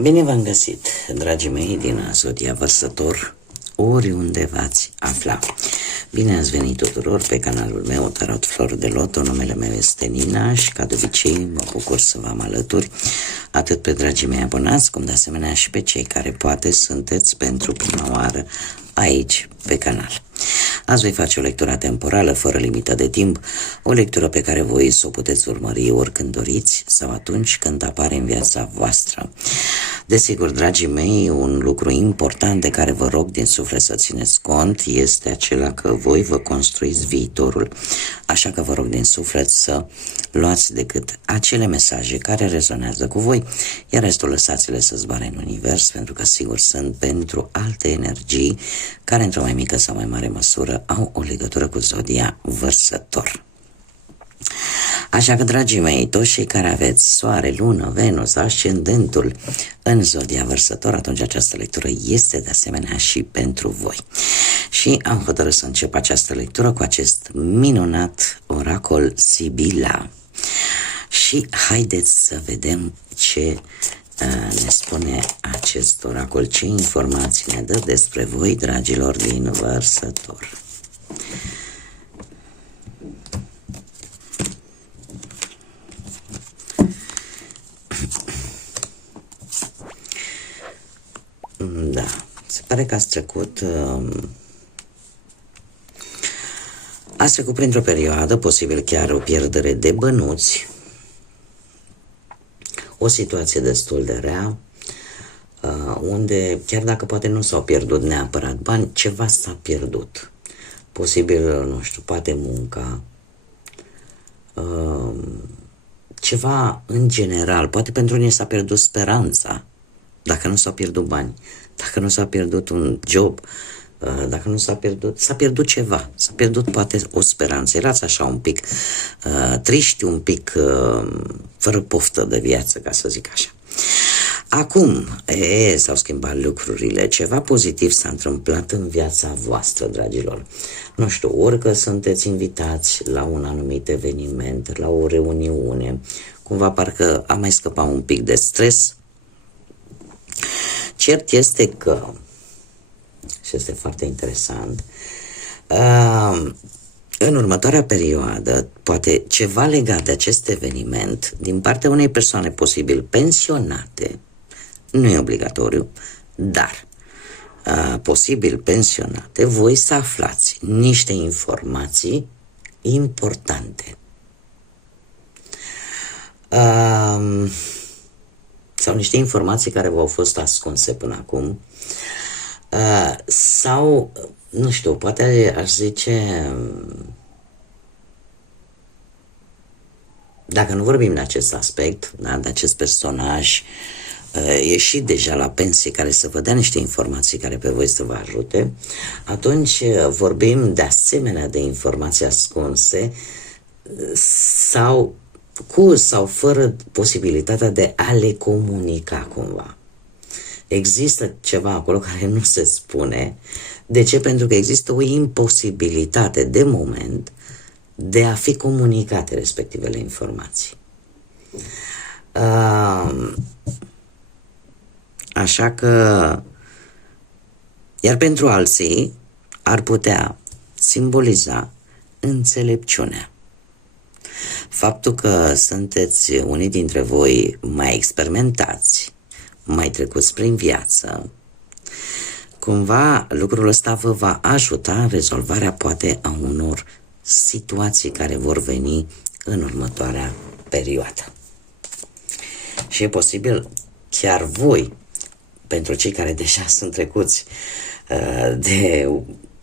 Bine v-am găsit, dragii mei din Zodia Vărsător, oriunde v-ați afla. Bine ați venit tuturor pe canalul meu Tarot Flor de Loto. Numele meu este Nina și ca de obicei mă bucur să vă am alături atât pe dragii mei abonați, cum de asemenea și pe cei care poate sunteți pentru prima oară aici pe canal. Azi voi face o lectură temporală fără limită de timp, o lectură pe care voi să o puteți urmări oricând doriți sau atunci când apare în viața voastră. Desigur, dragii mei, un lucru important de care vă rog din suflet să țineți cont este acela că voi vă construiți viitorul, așa că vă rog din suflet să luați decât acele mesaje care rezonează cu voi, iar restul lăsați-le să zboare în univers, pentru că sigur sunt pentru alte energii care într-o mai mică sau mai mare măsură au o legătură cu Zodia Vărsător. Așa că, dragii mei, toți cei care aveți Soare, Lună, Venus, Ascendentul în Zodia Vărsător, atunci această lectură este de asemenea și pentru voi. Și am hotărât să încep această lectură cu acest minunat oracol Sibila. Și haideți să vedem ce ne spune acest oracol, ce informații ne dă despre voi, dragilor din Vărsător. Da, se pare că ați trecut printr-o perioadă, posibil chiar o pierdere de bănuți, o situație destul de rea, unde chiar dacă poate nu s-au pierdut neapărat bani, ceva s-a pierdut. Posibil, nu știu, poate munca, ceva în general, poate pentru unii s-a pierdut speranța, dacă nu s-au pierdut bani, dacă nu s-a pierdut un job, dacă nu s-a pierdut ceva, s-a pierdut poate o speranță, erați așa un pic triști, un pic fără poftă de viață, ca să zic așa. Acum, s-au schimbat lucrurile, ceva pozitiv s-a întâmplat în viața voastră, dragilor. Nu știu, ori că sunteți invitați la un anumit eveniment, la o reuniune, cumva parcă a mai scăpat un pic de stres. Cert este că, și este foarte interesant, în următoarea perioadă, poate ceva legat de acest eveniment, din partea unei persoane posibil pensionate, nu e obligatoriu, dar posibil pensionate, voi să aflați niște informații importante. Sau niște informații care v-au fost ascunse până acum, sau, nu știu, poate aș zice, dacă nu vorbim de acest aspect, da, de acest personaj ieșit deja la pensie, care să vă dea niște informații care pe voi să vă ajute, atunci vorbim de asemenea de informații ascunse sau cu sau fără posibilitatea de a le comunica cumva. Există ceva acolo care nu se spune. De ce? Pentru că există o imposibilitate de moment de a fi comunicate respectivele informații. Așa că, iar pentru alții ar putea simboliza înțelepciunea. Faptul că sunteți unii dintre voi mai experimentați, mai trecuți prin viață, cumva lucrul ăsta vă va ajuta în rezolvarea poate a unor situații care vor veni în următoarea perioadă. Și e posibil chiar voi, pentru cei care deja sunt trecuți de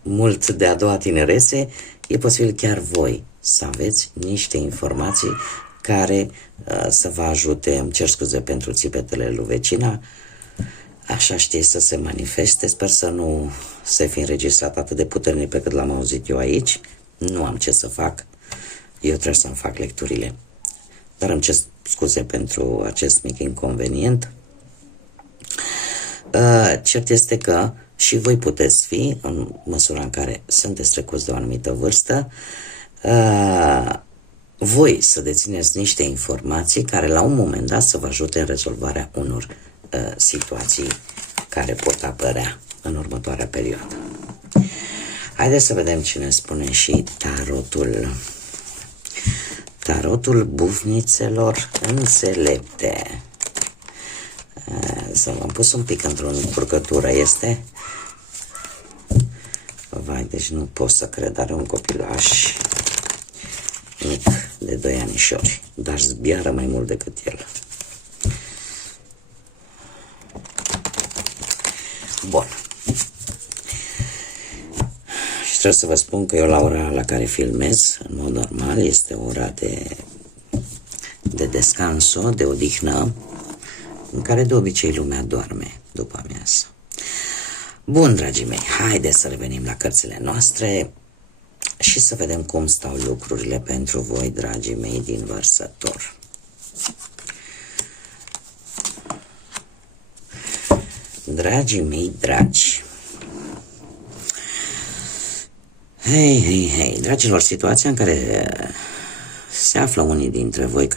mult de a doua tinerețe, e posibil chiar voi să aveți niște informații care să vă ajute. Îmi cer scuze pentru țipetele lui vecina, așa știe să se manifeste. Sper să nu se fi înregistrat atât de puternic pe cât l-am auzit eu aici. Nu am ce să fac, eu trebuie să-mi fac lecturile, dar îmi cer scuze pentru acest mic inconvenient. Cert este că și voi puteți fi, în măsura în care sunteți trecuți de o anumită vârstă, voi să dețineți niște informații care la un moment dat să vă ajute în rezolvarea unor situații care pot apărea în următoarea perioadă. Haideți să vedem ce ne spune și tarotul. Tarotul bufnițelor înțelepte. Să l-am pus un pic într-o încurcătură, este? Vai, deci nu pot să cred, are un copilaș mic de 2 anișori, dar zbiară mai mult decât el. Bun. Și trebuie să vă spun că eu la ora la care filmez, în mod normal, este ora de descanso, de odihnă, în care de obicei lumea doarme după amiază. Bun, dragii mei, haideți să revenim la cărțile noastre și să vedem cum stau lucrurile pentru voi, dragii mei din Vărsător. Dragii mei dragi, hei, dragilor, situația în care se află unii dintre voi,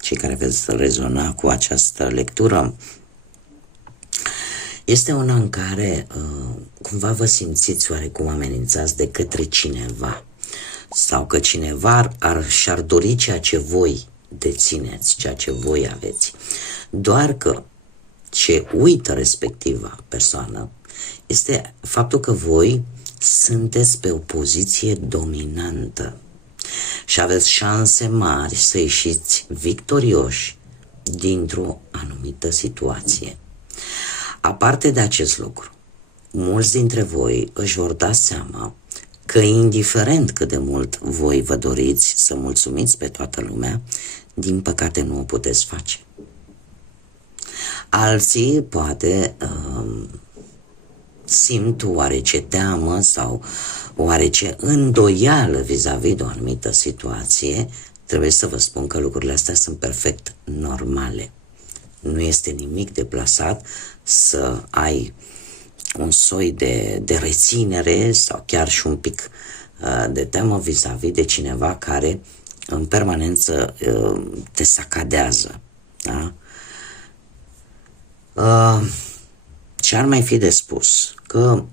cei care veți rezona cu această lectură, este una în care cumva vă simțiți oarecum amenințați de către cineva sau că cineva și-ar dori ceea ce voi dețineți, ceea ce voi aveți. Doar că ce uită respectiva persoană este faptul că voi sunteți pe o poziție dominantă și aveți șanse mari să ieșiți victorioși dintr-o anumită situație. Aparte de acest lucru, mulți dintre voi își vor da seama că indiferent cât de mult voi vă doriți să mulțumiți pe toată lumea, din păcate nu o puteți face. Alții poate simt oarece teamă sau oarece îndoială vis-a-vis de o anumită situație. Trebuie să vă spun că lucrurile astea sunt perfect normale. Nu este nimic deplasat să ai un soi de reținere sau chiar și un pic de teamă vis-a-vis de cineva care în permanență te sacadează. Da? Ce ar mai fi de spus? Că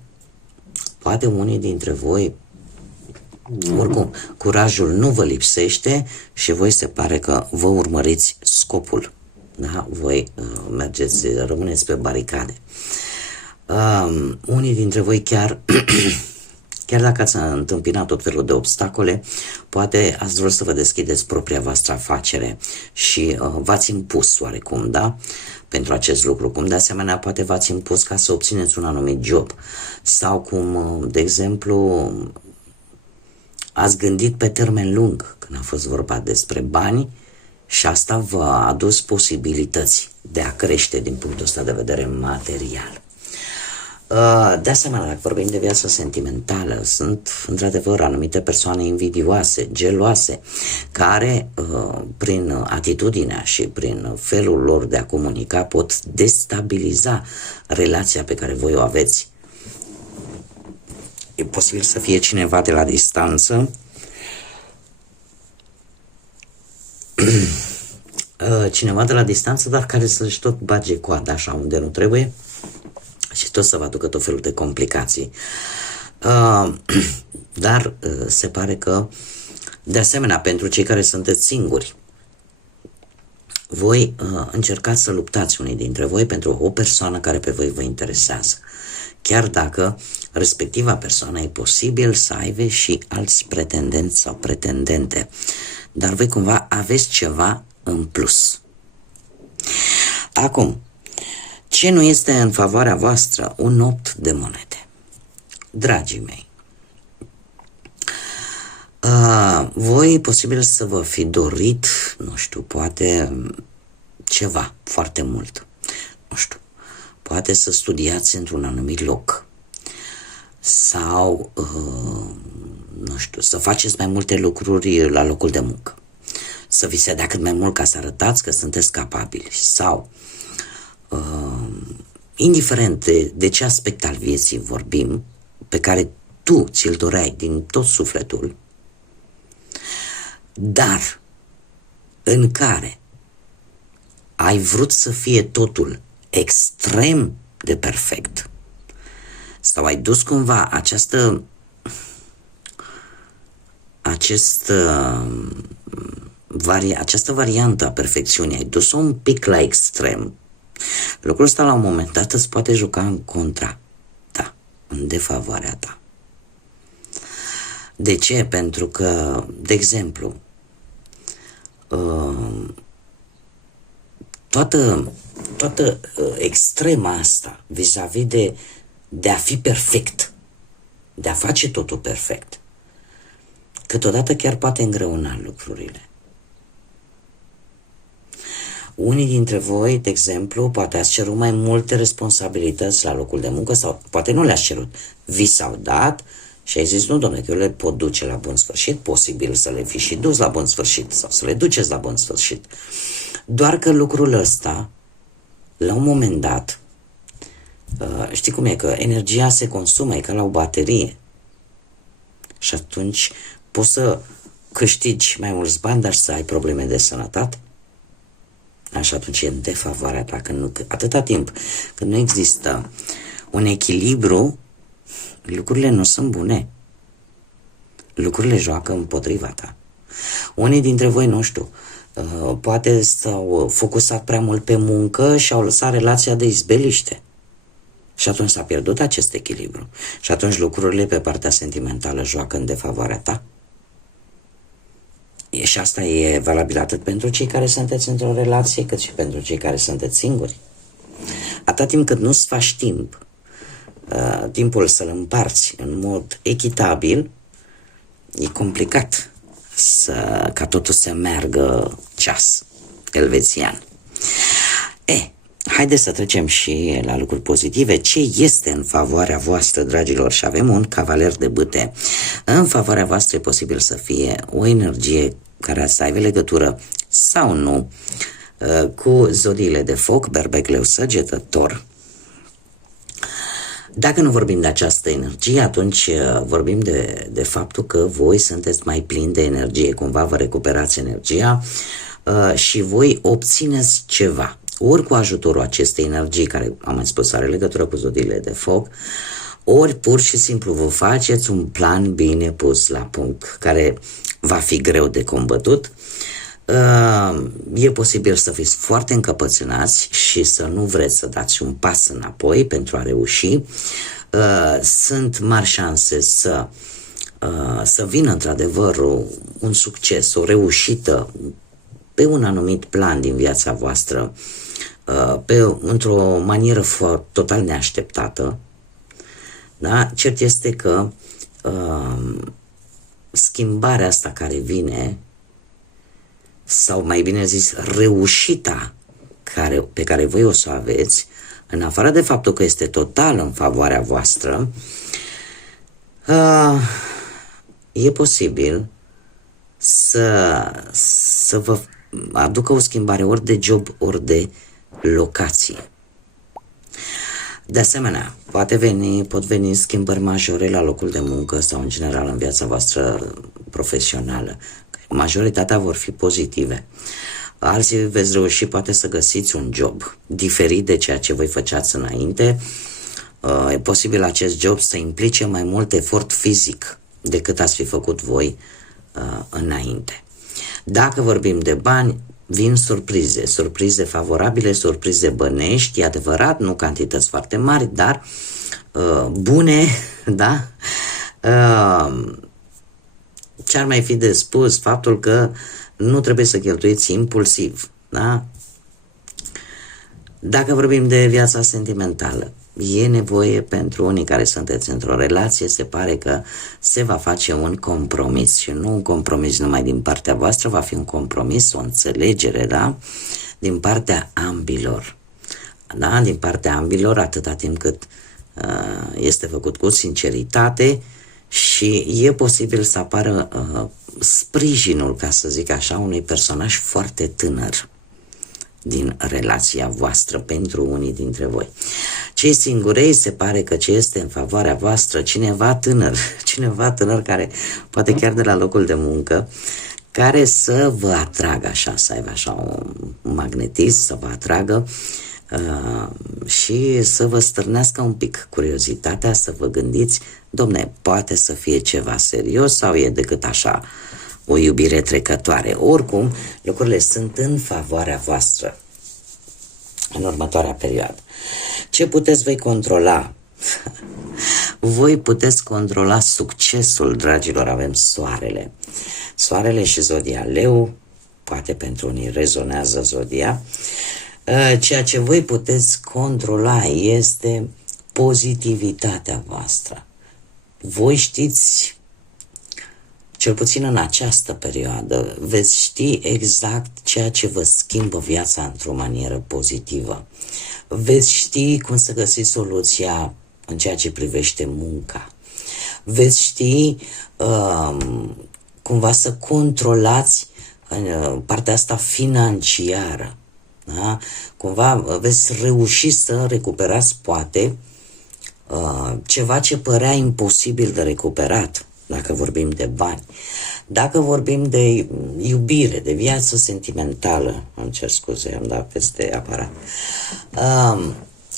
poate unii dintre voi, oricum, curajul nu vă lipsește și voi se pare că vă urmăriți scopul. Da? Voi rămâneți pe baricade. Unii dintre voi chiar dacă ați întâmpinat tot felul de obstacole, poate ați vrut să vă deschideți propria voastră afacere și v-ați impus oarecum, da? Pentru acest lucru, cum de asemenea poate v-ați impus ca să obțineți un anumit job sau cum, de exemplu, ați gândit pe termen lung când a fost vorba despre bani și asta v-a adus posibilități de a crește din punctul ăsta de vedere material. De asemenea, dacă vorbim de viața sentimentală, sunt într-adevăr anumite persoane invidioase, geloase, care prin atitudinea și prin felul lor de a comunica pot destabiliza relația pe care voi o aveți. E posibil să fie cineva de la distanță, dar care să-și tot bage coada așa unde nu trebuie și tot să vă aducă tot felul de complicații. Dar se pare că, de asemenea, pentru cei care sunteți singuri, voi încercați să luptați unii dintre voi pentru o persoană care pe voi vă interesează. Chiar dacă respectiva persoană e posibil să aibă și alți pretendenți sau pretendente. Dar voi cumva aveți ceva în plus. Acum, ce nu este în favoarea voastră? Un 8 de monede. Dragii mei, voi posibil să vă fi dorit, nu știu, poate ceva foarte mult. Nu știu, poate să studiați într-un anumit loc sau, nu știu, să faceți mai multe lucruri la locul de muncă. Să vi se dea cât mai mult ca să arătați că sunteți capabili sau indiferent de ce aspect al vieții vorbim, pe care tu ți-l doreai din tot sufletul, dar în care ai vrut să fie totul extrem de perfect. Sau ai dus cumva această variantă a perfecțiunii, ai dus-o un pic la extrem. Lucrul ăsta la un moment dat îți poate juca în contra ta, în defavoarea ta. De ce? Pentru că, de exemplu, toată extrema asta vis-a-vis de a fi perfect, de a face totul perfect, câteodată chiar poate îngreuna lucrurile. Unii dintre voi, de exemplu, poate ați cerut mai multe responsabilități la locul de muncă sau poate nu le-ați cerut. Vi s-au dat și ai zis, nu, domnule, că eu le pot duce la bun sfârșit, posibil să le fi și dus la bun sfârșit sau să le duceți la bun sfârșit. Doar că lucrul ăsta, la un moment dat, știi cum e, că energia se consumă, e ca la o baterie. Și atunci poți să câștigi mai mulți bani, dar să ai probleme de sănătate. Așa, atunci e în defavoarea ta, atâta timp când nu există un echilibru, lucrurile nu sunt bune. Lucrurile joacă împotriva ta. Unii dintre voi, nu știu, poate s-au focusat prea mult pe muncă și au lăsat relația de izbeliște. Și atunci s-a pierdut acest echilibru. Și atunci lucrurile pe partea sentimentală joacă în defavoarea ta. Și asta e valabil atât pentru cei care sunteți într-o relație, cât și pentru cei care sunteți singuri. Atât timp cât nu-ți faci timpul să-l împarți în mod echitabil, e complicat ca totul să meargă ceas elvețian. Haideți să trecem și la lucruri pozitive. Ce este în favoarea voastră, dragilor? Și avem un cavaler de bâte. În favoarea voastră e posibil să fie o energie care să aibă legătură sau nu cu zodiile de foc, berbec, leu, săgetător. Dacă nu vorbim de această energie, atunci vorbim de faptul că voi sunteți mai plini de energie, cumva vă recuperați energia și voi obțineți ceva. Ori cu ajutorul acestei energii, care am mai spus are legătură cu zodiile de foc, ori pur și simplu vă faceți un plan bine pus la punct, care va fi greu de combătut. E posibil să fiți foarte încăpățânați și să nu vreți să dați un pas înapoi pentru a reuși. Sunt mari șanse să vină într-adevăr un succes, o reușită pe un anumit plan din viața voastră, într-o manieră total neașteptată. Da? Cert este că schimbarea asta care vine, sau mai bine zis reușita pe care voi o să o aveți, în afară de faptul că este total în favoarea voastră, e posibil să vă aducă o schimbare ori de job, ori de locație. De asemenea, pot veni schimbări majore la locul de muncă sau în general în viața voastră profesională. Majoritatea vor fi pozitive. Alții veți reuși poate să găsiți un job diferit de ceea ce voi făceați înainte. E posibil acest job să implice mai mult efort fizic decât ați fi făcut voi înainte. Dacă vorbim de bani, vin surprize favorabile, surprize bănești, e adevărat, nu cantități foarte mari, dar bune, da? Ce-ar mai fi de spus? Faptul că nu trebuie să cheltuiți impulsiv, da? Dacă vorbim de viața sentimentală, e nevoie pentru unii care sunteți într-o relație, se pare că se va face un compromis și nu un compromis numai din partea voastră, va fi un compromis, o înțelegere, da? Din partea ambilor, da? Din partea ambilor, atâta timp cât este făcut cu sinceritate și e posibil să apară sprijinul, ca să zic așa, unui personaj foarte tânăr din relația voastră pentru unii dintre voi. Cei singurei, se pare că ce este în favoarea voastră, cineva tânăr care poate chiar de la locul de muncă, care să vă atragă așa, să aibă așa un magnetism, să vă atragă, și să vă stârnească un pic curiozitatea, să vă gândiți, domne, poate să fie ceva serios sau e decât așa o iubire trecătoare. Oricum, lucrurile sunt în favoarea voastră în următoarea perioadă. Ce puteți voi controla? Voi puteți controla succesul, dragilor, avem soarele. Soarele și zodia Leu, poate pentru unii rezonează zodia. Ceea ce voi puteți controla este pozitivitatea voastră. Voi știți, cel puțin în această perioadă, veți ști exact ceea ce vă schimbă viața într-o manieră pozitivă. Veți ști cum să găsiți soluția în ceea ce privește munca. Veți ști cumva să controlați partea asta financiară. Da? Cumva veți reuși să recuperați poate ceva ce părea imposibil de recuperat, dacă vorbim de bani. Dacă vorbim de iubire, de viață sentimentală, îmi cer scuze, am dat peste aparat,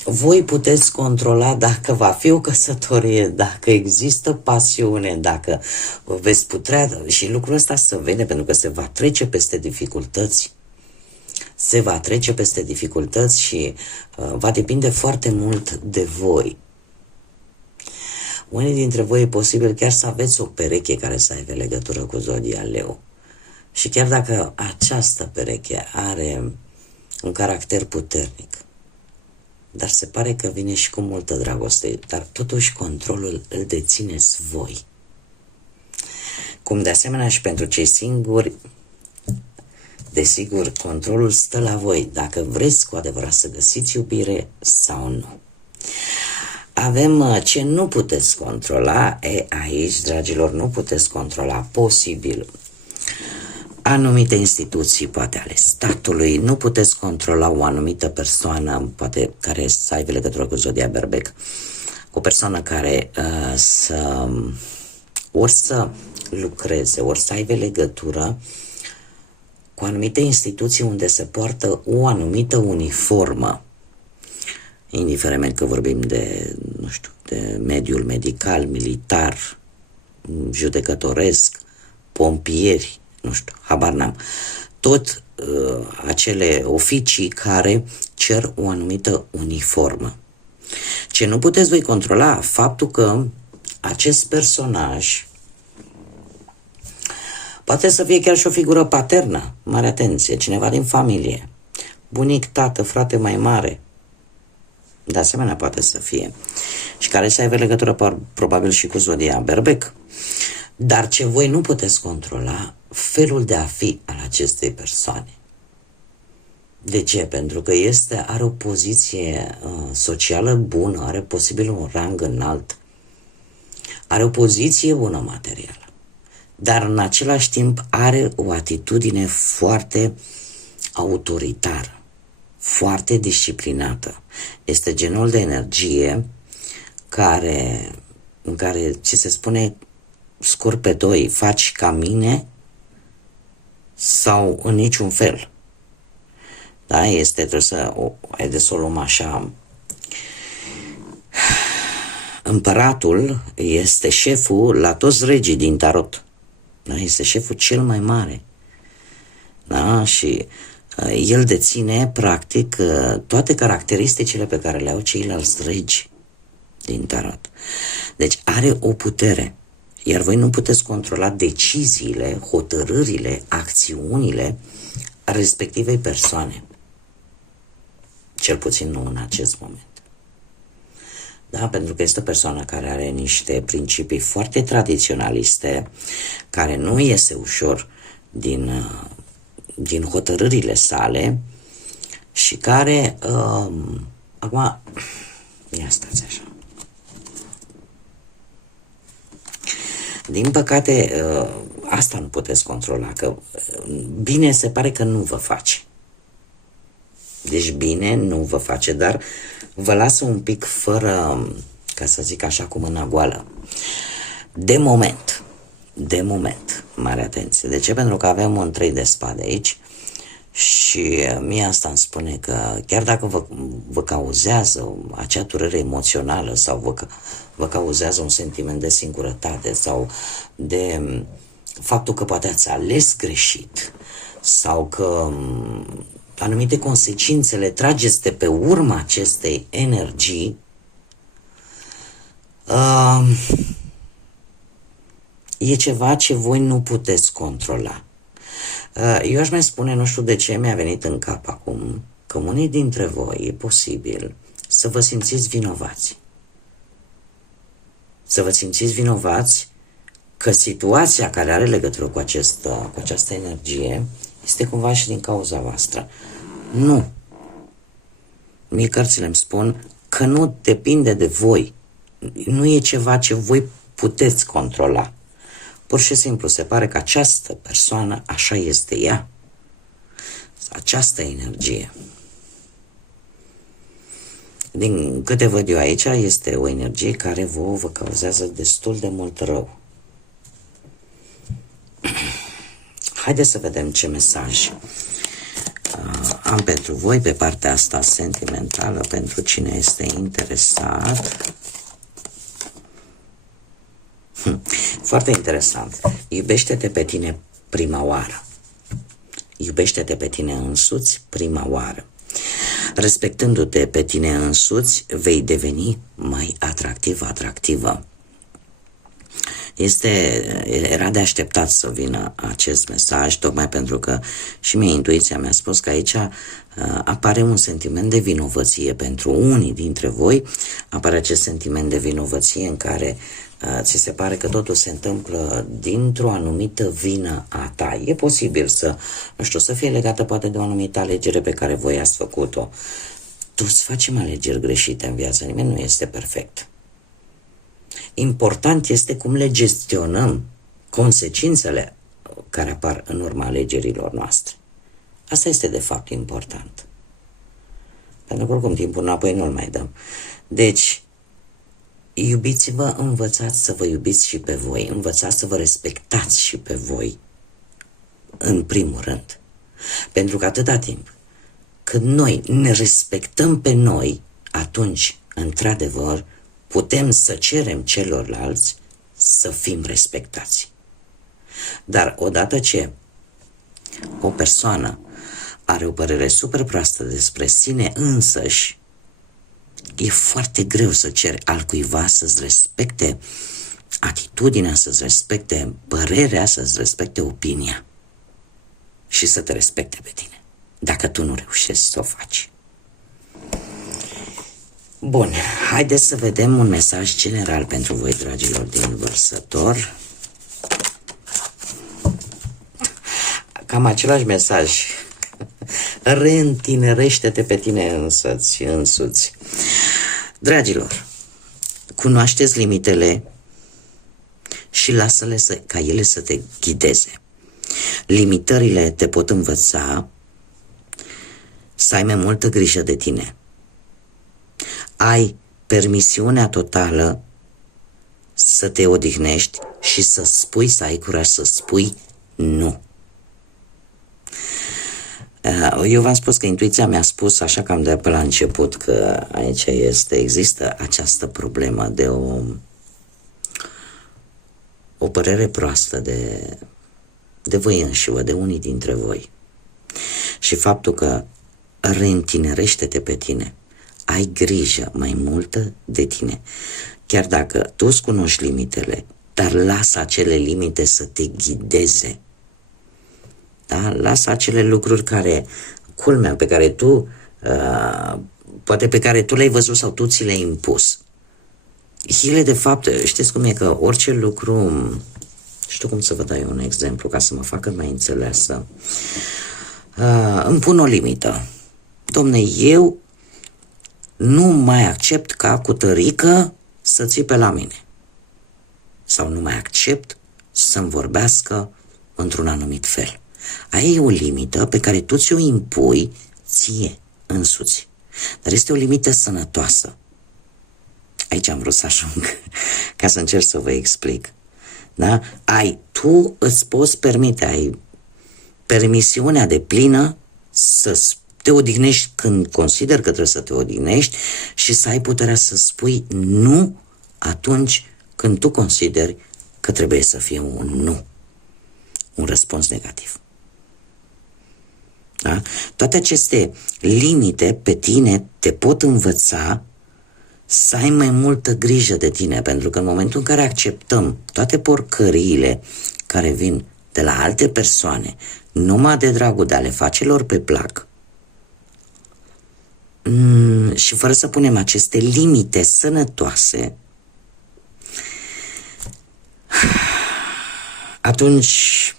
voi puteți controla dacă va fi o căsătorie, dacă există pasiune, dacă veți putea, și lucrul ăsta se vede pentru că se va trece peste dificultăți. Se va trece peste dificultăți și va depinde foarte mult de voi. Unii dintre voi e posibil chiar să aveți o pereche care să aibă legătură cu zodia Leu. Și chiar dacă această pereche are un caracter puternic, dar se pare că vine și cu multă dragoste, dar totuși controlul îl dețineți voi. Cum de asemenea și pentru cei singuri, desigur, controlul stă la voi, dacă vreți cu adevărat să găsiți iubire sau nu. Avem ce nu puteți controla, aici, dragilor, nu puteți controla posibil anumite instituții, poate ale statului, nu puteți controla o anumită persoană, poate care să aibă legătură cu zodia Berbec, o persoană care ori să lucreze, ori să aibă legătură cu anumite instituții unde se poartă o anumită uniformă, indiferent că vorbim de, nu știu, de mediul medical, militar, judecătoresc, pompieri, nu știu, habar n-am. Tot acele oficii care cer o anumită uniformă. Ce nu puteți voi controla, faptul că acest personaj poate să fie chiar și o figură paternă, mare atenție, cineva din familie, bunic, tată, frate mai mare, de asemenea poate să fie, și care să aibă legătură probabil și cu zodia Berbec. Dar ce voi nu puteți controla, felul de a fi al acestei persoane. De ce? Pentru că are o poziție socială bună, are posibil un rang înalt, are o poziție bună materială, dar în același timp are o atitudine foarte autoritară, foarte disciplinată. Este genul de energie în care, ce se spune, scurt pe doi, faci ca mine sau în niciun fel. Da, trebuie să o luăm așa. Împăratul este șeful la toți regii din tarot. Da, este șeful cel mai mare. Da, și el deține practic toate caracteristicile pe care le au ceilalți regi din tarot. Deci are o putere. Iar voi nu puteți controla deciziile, hotărârile, acțiunile respectivei persoane. Cel puțin nu în acest moment. Da, pentru că este o persoană care are niște principii foarte tradiționaliste, care nu iese ușor din hotărârile sale și care, acum, ia stați așa. Din păcate, asta nu puteți controla, că bine se pare că nu vă face. Deci bine nu vă face, dar vă lasă un pic fără, ca să zic așa, cu mâna goală. De moment, mare atenție. De ce? Pentru că avem un 3 de spade aici Și mie asta îmi spune că chiar dacă vă cauzează acea durere emoțională sau vă cauzează un sentiment de singurătate sau de faptul că poate ați ales greșit sau că anumite consecințe le trageți de pe urma acestei energii, e ceva ce voi nu puteți controla. Eu aș mai spune, nu știu de ce mi-a venit în cap acum, că unii dintre voi e posibil să vă simțiți vinovați. Să vă simțiți vinovați că situația care are legătură cu această energie este cumva și din cauza voastră. Nu. Mie cărțile îmi spun că nu depinde de voi. Nu e ceva ce voi puteți controla. Pur și simplu se pare că această persoană, așa este ea, această energie. Din câte văd eu aici, este o energie care vă cauzează destul de mult rău. Haideți să vedem ce mesaj am pentru voi pe partea asta sentimentală, pentru cine este interesat. Foarte interesant. Iubește-te pe tine prima oară. Iubește-te pe tine însuți prima oară. Respectându-te pe tine însuți, vei deveni mai atractivă. Era de așteptat să vină acest mesaj, tocmai pentru că și mie intuiția mi-a spus că aici apare un sentiment de vinovăție pentru unii dintre voi, apare acest sentiment de vinovăție în care ți se pare că totul se întâmplă dintr-o anumită vină a ta. E posibil să fie legată poate de o anumită alegere pe care voi ați făcut-o. Toți facem alegeri greșite în viață, nimeni nu este perfect. Important este cum le gestionăm consecințele care apar în urma alegerilor noastre. Asta este de fapt important. Pentru că oricum timpul înapoi nu-l mai dăm. Deci, iubiți-vă, învățați să vă iubiți și pe voi, învățați să vă respectați și pe voi, în primul rând. Pentru că atâta timp când noi ne respectăm pe noi, atunci, într-adevăr, putem să cerem celorlalți să fim respectați. Dar odată ce o persoană are o părere super proastă despre sine însăși, e foarte greu să ceri altcuiva să-ți respecte atitudinea, să-ți respecte părerea, să-ți respecte opinia și să te respecte pe tine, dacă tu nu reușești să o faci. Bun, haideți să vedem un mesaj general pentru voi, dragilor din Vărsător. Cam același mesaj. Reîntinerește-te pe tine însuți. Dragilor, cunoașteți limitele și lasă-le ca ele să te ghideze. Limitările te pot învăța să ai mai multă grijă de tine. Ai permisiunea totală să te odihnești și să ai curaj să spui nu. Eu v-am spus că intuiția mi-a spus, așa cam de pe la început, că aici există această problemă de o părere proastă de voi înșivă, de unii dintre voi. Și faptul că reîntinerește-te pe tine, ai grijă mai multă de tine. Chiar dacă tu îți cunoști limitele, dar lasă acele limite să te ghideze. Da? Lasă acele lucruri care, culmea, pe care tu, poate pe care tu le-ai văzut sau tu ți le-ai impus. Ele, de fapt, știți cum e, că orice lucru, știu cum să vă dau eu un exemplu ca să mă facă mai înțeleasă. Îmi pun o limită. Dom'le, eu nu mai accept ca cutărică să țipe la mine. Sau nu mai accept să-mi vorbească într-un anumit fel. Aia e o limită pe care tu ți-o impui ție însuți. Dar este o limită sănătoasă. Aici am vrut să ajung ca să încerc să vă explic. Da? Tu îți poți permite, ai permisiunea de plină să te odihnești când consider că trebuie să te odihnești și să ai puterea să spui nu atunci când tu consideri că trebuie să fie un nu, un răspuns negativ. Da? Toate aceste limite pe tine te pot învăța să ai mai multă grijă de tine, pentru că în momentul în care acceptăm toate porcăriile care vin de la alte persoane, numai de dragul de a le face lor pe plac, și fără să punem aceste limite sănătoase, atunci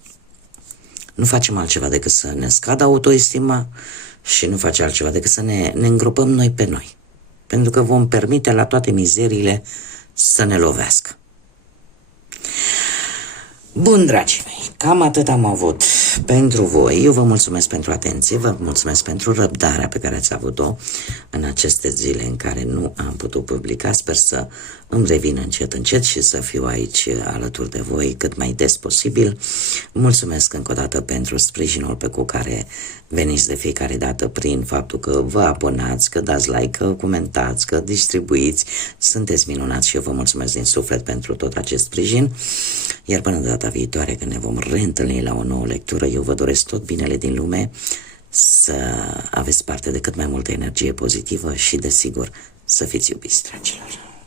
nu facem altceva decât să ne scadă autoestima și nu face altceva decât să ne îngropăm noi pe noi. Pentru că vom permite la toate mizeriile să ne lovească. Bun, dragii mei, cam atât am avut pentru voi. Eu vă mulțumesc pentru atenție, vă mulțumesc pentru răbdarea pe care ați avut-o în aceste zile în care nu am putut publica. Sper să îmi revin încet și să fiu aici alături de voi cât mai des posibil. Mulțumesc încă o dată pentru sprijinul cu care veniți de fiecare dată prin faptul că vă abonați, că dați like, că comentați, că distribuiți. Sunteți minunați și eu vă mulțumesc din suflet pentru tot acest sprijin. Iar până de data viitoare, când ne vom reîntâlni la o nouă lectură, eu vă doresc tot binele din lume, să aveți parte de cât mai multă energie pozitivă și, desigur, să fiți iubiți, dragilor.